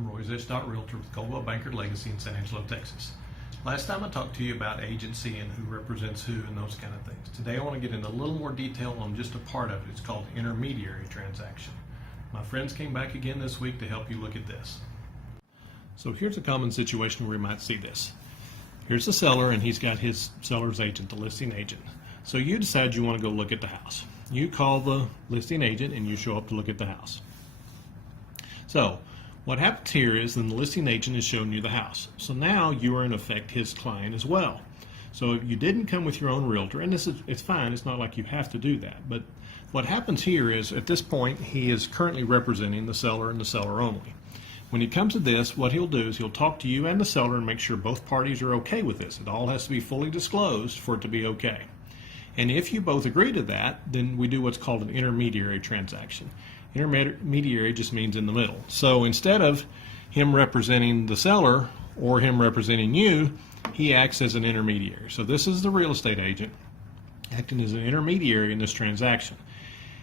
I'm RoyZesch REALTOR with Coldwell Banker Legacy in San Angelo, Texas. Last time I talked to you about agency and who represents who and those kind of things. Today I want to get into a little more detail on just a part of it. It's called intermediary transaction. My friends came back again this week to help you look at this. So here's a common situation where you might see this. Here's the seller and he's got his seller's agent, the listing agent. So you decide you want to go look at the house. You call the listing agent and you show up to look at the house. So what happens here is then the listing agent has shown you the house. So now you are in effect his client as well. So you didn't come with your own realtor, and it's fine, it's not like you have to do that. But what happens here is at this point he is currently representing the seller and the seller only. When he comes to this, what he'll do is he'll talk to you and the seller and make sure both parties are okay with this. It all has to be fully disclosed for it to be okay. And if you both agree to that, then we do what's called an intermediary transaction. Intermediary just means in the middle. So instead of him representing the seller or him representing you, he acts as an intermediary. So this is the real estate agent acting as an intermediary in this transaction.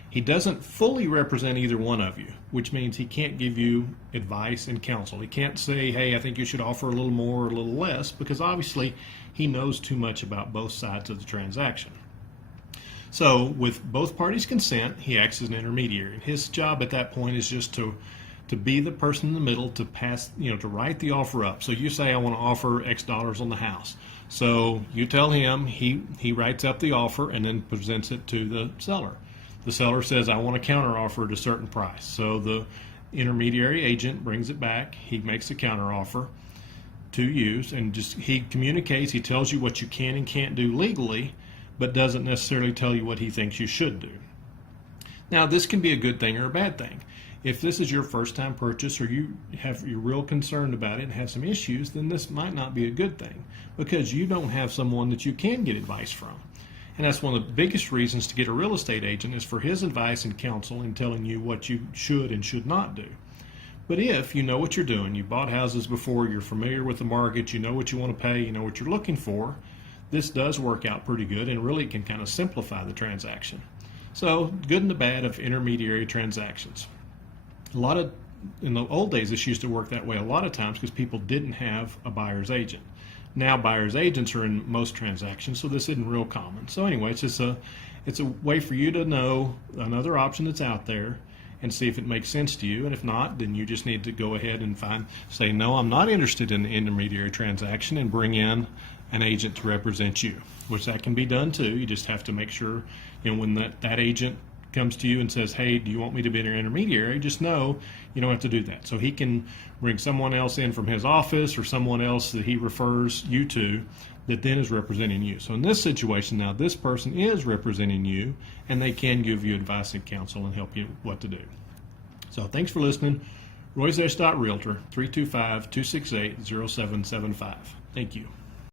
He doesn't fully represent either one of you, which means he can't give you advice and counsel. He can't say, hey, I think you should offer a little more or a little less, because obviously he knows too much about both sides of the transaction. So with both parties' consent, he acts as an intermediary. And his job at that point is just to be the person in the middle to pass, to write the offer up. So you say, I want to offer X dollars on the house. So you tell him, he writes up the offer and then presents it to the seller. The seller says, I want a counter offer at a certain price. So the intermediary agent brings it back. He makes a counter offer to you, and he communicates, he tells you what you can and can't do legally, but doesn't necessarily tell you what he thinks you should do. Now, this can be a good thing or a bad thing. If this is your first time purchase or you're real concerned about it and have some issues, then this might not be a good thing because you don't have someone that you can get advice from. And that's one of the biggest reasons to get a real estate agent is for his advice and counsel in telling you what you should and should not do. But if you know what you're doing, you bought houses before, you're familiar with the market, you know what you want to pay, you know what you're looking for, this does work out pretty good and really can kind of simplify the transaction. So good and the bad of intermediary transactions. In the old days, this used to work that way a lot of times because people didn't have a buyer's agent. Now buyer's agents are in most transactions, so this isn't real common. So anyway, it's a way for you to know another option that's out there and see if it makes sense to you. And if not, then you just need to go ahead and say, no, I'm not interested in the intermediary transaction, and bring in an agent to represent you, which that can be done too. You just have to make sure, when that agent comes to you and says, hey, do you want me to be your intermediary? Just know you don't have to do that. So he can bring someone else in from his office or someone else that he refers you to that then is representing you. So in this situation now, this person is representing you and they can give you advice and counsel and help you what to do. So thanks for listening. RoyZesch REALTOR, 325-268-0775. Thank you.